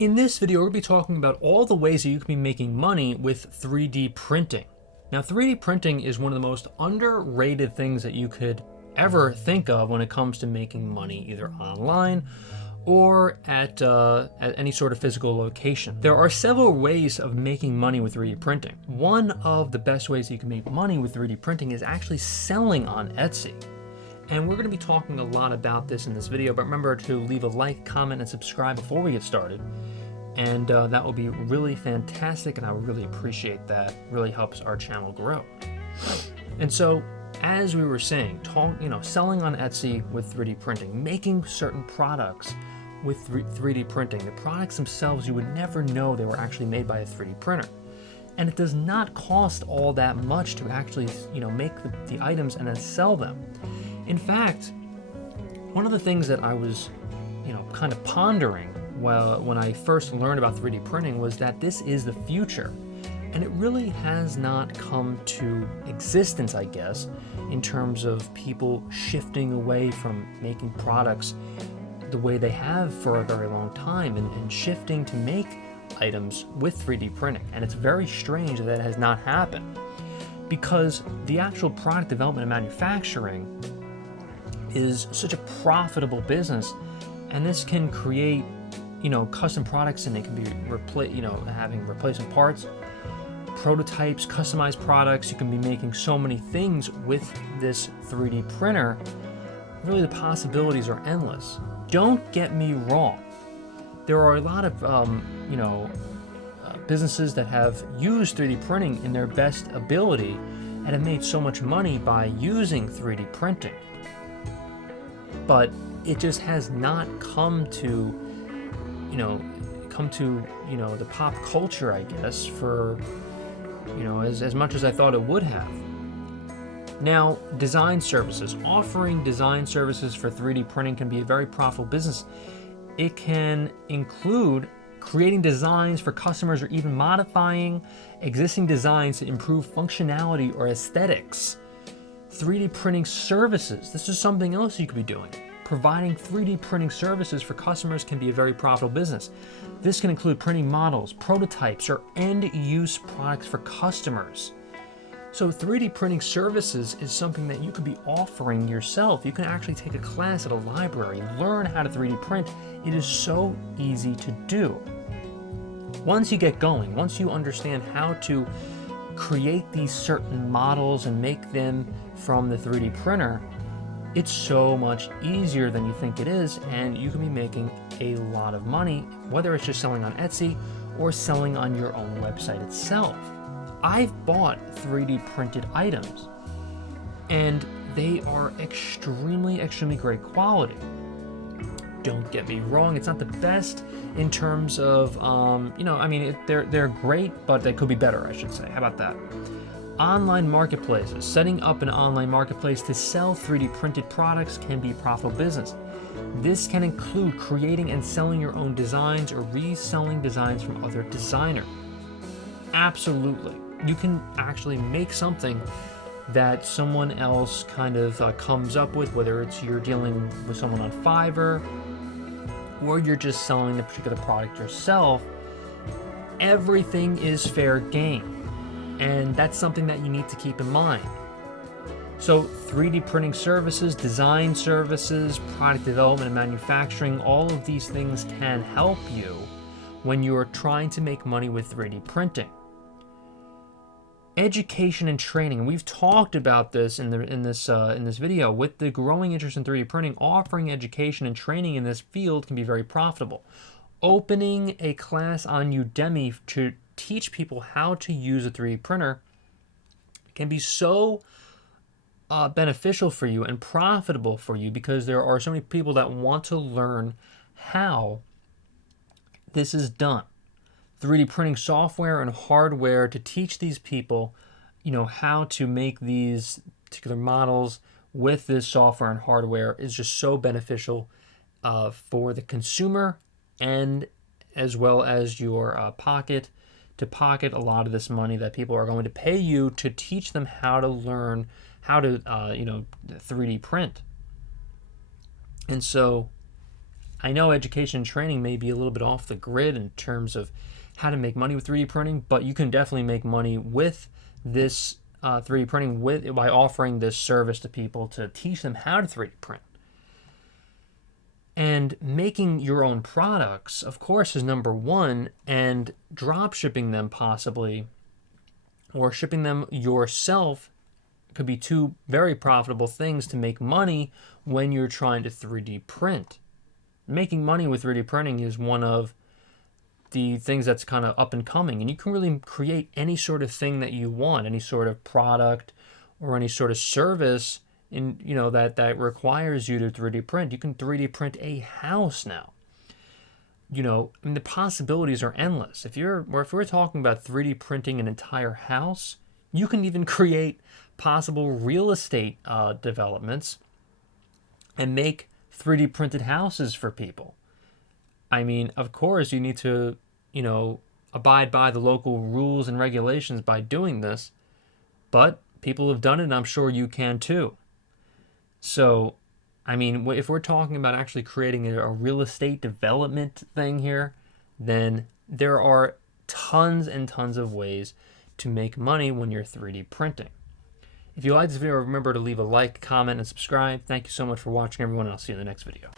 In this video, we're going to be talking about all the ways that you can be making money with 3D printing. Now, 3D printing is one of the most underrated things that you could ever think of when it comes to making money, either online or at any sort of physical location. There are several ways of making money with 3D printing. One of the best ways you can make money with 3D printing is actually selling on Etsy. And we're going to be talking a lot about this in this video, but remember to leave a like, comment, and subscribe before we get started. And that will be really fantastic, and I would really appreciate that. It really helps our channel grow. And so, as we were saying, selling on Etsy with 3D printing, making certain products with 3D printing. The products themselves, you would never know they were actually made by a 3D printer. And it does not cost all that much to actually, make the items and then sell them. In fact, one of the things that I was, kind of pondering when I first learned about 3D printing was that this is the future. And it really has not come to existence, I guess, in terms of people shifting away from making products the way they have for a very long time and shifting to make items with 3D printing. And it's very strange that it has not happened, because the actual product development and manufacturing is such a profitable business, and this can create, custom products, and they can be having replacement parts, prototypes, customized products. You can be making so many things with this 3D printer. Really, the possibilities are endless. Don't get me wrong. There are a lot of, businesses that have used 3D printing in their best ability and have made so much money by using 3D printing. But it just has not come to the pop culture, I guess, for, as much as I thought it would have. Now, design services. Offering design services for 3D printing can be a very profitable business. It can include creating designs for customers or even modifying existing designs to improve functionality or aesthetics. 3D printing services. This is something else you could be doing. Providing 3D printing services for customers can be a very profitable business. This can include printing models, prototypes, or end-use products for customers. So 3D printing services is something that you could be offering yourself. You can actually take a class at a library, learn how to 3D print. It is so easy to do. Once you get going, once you understand how to create these certain models and make them from the 3D printer, it's so much easier than you think it is, and you can be making a lot of money, whether it's just selling on Etsy or selling on your own website itself. I've bought 3D printed items, and they are extremely, extremely great quality. Don't get me wrong, it's not the best in terms of, they're great, but they could be better, I should say. How about that? Online marketplaces. Setting up an online marketplace to sell 3D printed products can be a profitable business. This can include creating and selling your own designs or reselling designs from other designers. Absolutely. You can actually make something that someone else kind of comes up with, whether it's you're dealing with someone on Fiverr or you're just selling the particular product yourself. Everything is fair game. And that's something that you need to keep in mind. So 3D printing services, design services, product development and manufacturing, all of these things can help you when you are trying to make money with 3D printing. Education and training. We've talked about this in this video. With the growing interest in 3D printing, offering education and training in this field can be very profitable. Opening a class on Udemy to teach people how to use a 3D printer can be so beneficial for you and profitable for you, because there are so many people that want to learn how this is done. 3D printing software and hardware to teach these people, how to make these particular models with this software and hardware is just so beneficial for the consumer, and as well as your pocket, to pocket a lot of this money that people are going to pay you to teach them how to learn how to 3D print. And so I know education and training may be a little bit off the grid in terms of how to make money with 3D printing, but you can definitely make money with this 3D printing by offering this service to people to teach them how to 3D print. And making your own products, of course, is number one, and drop shipping them possibly, or shipping them yourself, could be two very profitable things to make money when you're trying to 3D print. Making money with 3D printing is one of the things that's kind of up and coming, and you can really create any sort of thing that you want, any sort of product or any sort of service that requires you to 3D print. You can 3D print a house now. The possibilities are endless. If we're talking about 3D printing an entire house, you can even create possible real estate developments and make 3D printed houses for people. I mean, of course, you need to, abide by the local rules and regulations by doing this, but people have done it, and I'm sure you can too. So, I mean, if we're talking about actually creating a real estate development thing here, then there are tons and tons of ways to make money when you're 3D printing. If you like this video, remember to leave a like, comment, and subscribe. Thank you so much for watching, everyone, and I'll see you in the next video.